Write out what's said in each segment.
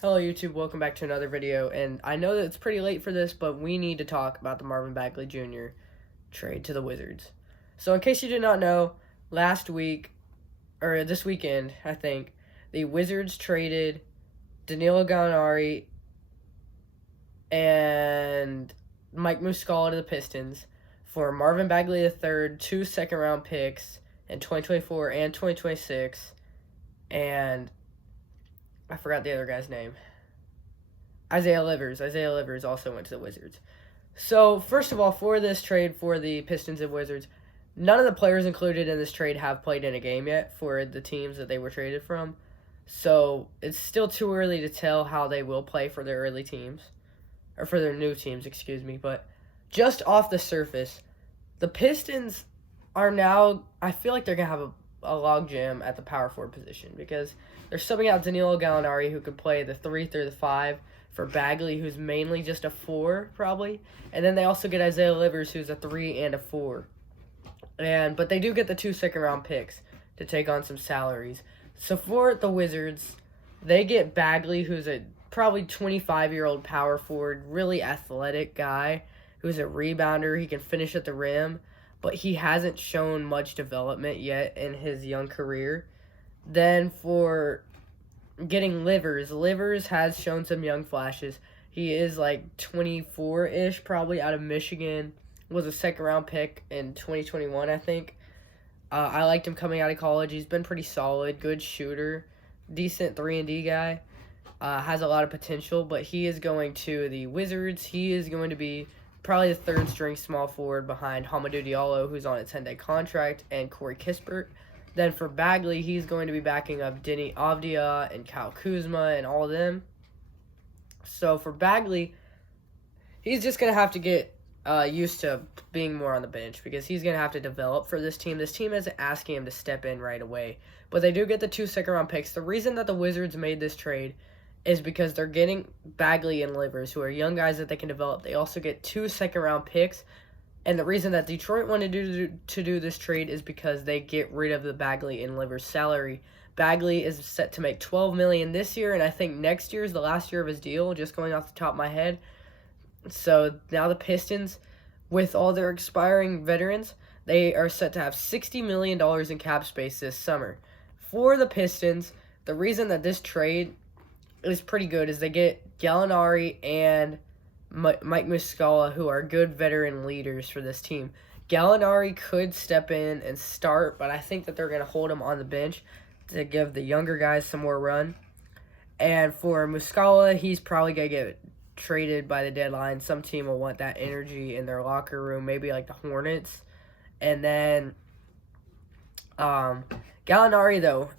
Hello YouTube, welcome back to another video, and I know that it's pretty late for this, but we need to talk about the Marvin Bagley Jr. trade to the Wizards. So in case you did not know, last week, or this weekend, I think, the Wizards traded Danilo Gallinari and Mike Muscala to the Pistons for Marvin Bagley III, 2 second-round picks in 2024 and 2026, and I forgot the other guy's name. Isaiah Livers. Isaiah Livers also went to the Wizards. So, first of all, for this trade for the Pistons and Wizards, none of the players included in this trade have played in a game yet for the teams that they were traded from. So, it's still too early to tell how they will play for their early teams. Or for their new teams, excuse me. But just off the surface, the Pistons are now, I feel like they're going to have a logjam at the power forward position because they're subbing out Danilo Gallinari, who could play the 3 through the 5, for Bagley, who's mainly just a 4, probably. And then they also get Isaiah Livers, who's a 3 and a 4. But they do get the 2 second-round picks to take on some salaries. So for the Wizards, they get Bagley, who's a probably 25-year-old power forward, really athletic guy, who's a rebounder. He can finish at the rim, but he hasn't shown much development yet in his young career. Then for getting Livers has shown some young flashes. He is like 24-ish, probably, out of Michigan. Was a second-round pick in 2021, I think. I liked him coming out of college. He's been pretty solid, good shooter, decent 3-and-D guy. Has a lot of potential, but he is going to the Wizards. He is going to be probably the third-string small forward behind Hamidou Diallo, who's on a 10-day contract, and Corey Kispert. Then for Bagley, he's going to be backing up Deni Avdija and Kyle Kuzma and all of them. So for Bagley, he's just going to have to get used to being more on the bench because he's going to have to develop for this team. This team isn't asking him to step in right away. But they do get the 2 second-round picks. The reason that the Wizards made this trade is because they're getting Bagley and Livers, who are young guys that they can develop. They also get 2 second-round picks. And the reason that Detroit wanted to do this trade is because they get rid of the Bagley and Livers salary. Bagley is set to make $12 million this year, and I think next year is the last year of his deal, just going off the top of my head. So now the Pistons, with all their expiring veterans, they are set to have $60 million in cap space this summer. For the Pistons, the reason that this trade is pretty good is they get Gallinari and Mike Muscala, who are good veteran leaders for this team. Gallinari could step in and start, but I think that they're going to hold him on the bench to give the younger guys some more run. And for Muscala, he's probably going to get traded by the deadline. Some team will want that energy in their locker room, maybe like the Hornets. And then Gallinari, though,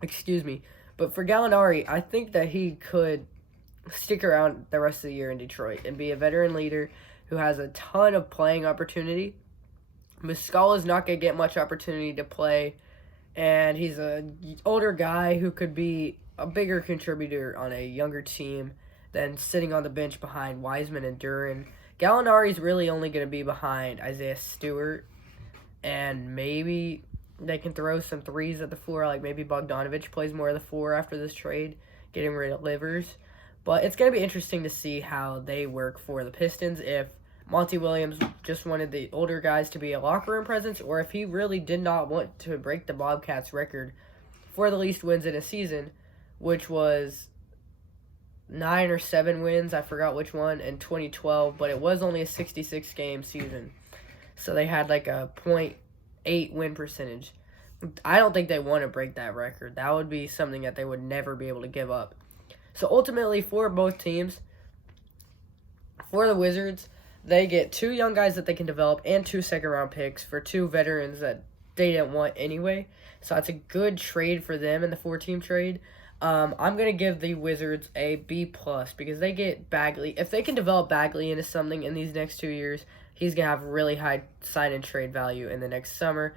excuse me. But for Gallinari, I think that he could stick around the rest of the year in Detroit and be a veteran leader who has a ton of playing opportunity. Muscala's not going to get much opportunity to play, and he's an older guy who could be a bigger contributor on a younger team than sitting on the bench behind Wiseman and Duren. Gallinari's really only going to be behind Isaiah Stewart, and maybe they can throw some threes at the 4, like maybe Bogdanovich plays more of the 4 after this trade, getting rid of Livers. But it's going to be interesting to see how they work for the Pistons, if Monty Williams just wanted the older guys to be a locker room presence, or if he really did not want to break the Bobcats record for the least wins in a season, which was 9 or 7 wins, I forgot which one, in 2012, but it was only a 66-game season. So they had like a .8 win percentage. I don't think they want to break that record. That would be something that they would never be able to give up. So ultimately, for both teams, for the Wizards, they get 2 young guys that they can develop and 2 second-round picks for 2 veterans that they didn't want anyway. So that's a good trade for them in the 4-team trade. I'm going to give the Wizards a B+ because they get Bagley. If they can develop Bagley into something in these next 2 years, he's going to have really high sign-and-trade value in the next summer,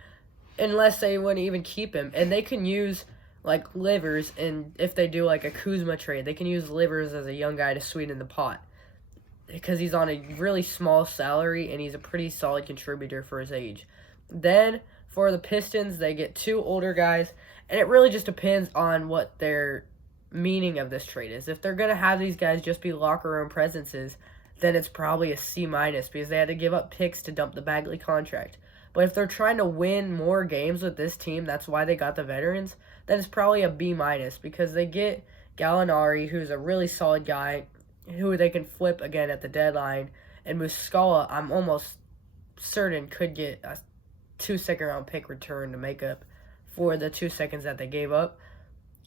unless they want to even keep him. And they can use, like, Livers, and if they do, like, a Kuzma trade, they can use Livers as a young guy to sweeten the pot because he's on a really small salary, and he's a pretty solid contributor for his age. Then, For the Pistons, they get 2 older guys, and it really just depends on what their meaning of this trade is. If they're going to have these guys just be locker room presences, then it's probably a C- because they had to give up picks to dump the Bagley contract. But if they're trying to win more games with this team, that's why they got the veterans, then it's probably a B- because they get Gallinari, who's a really solid guy, who they can flip again at the deadline, and Muscala, I'm almost certain, could get a 2 second-round pick return to make up for the 2 seconds that they gave up.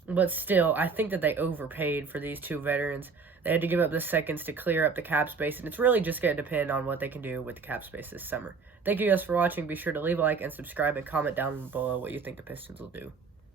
But still, I think that they overpaid for these 2 veterans. They had to give up the seconds to clear up the cap space, and it's really just going to depend on what they can do with the cap space this summer. Thank you guys for watching. Be sure to leave a like and subscribe and comment down below what you think the Pistons will do.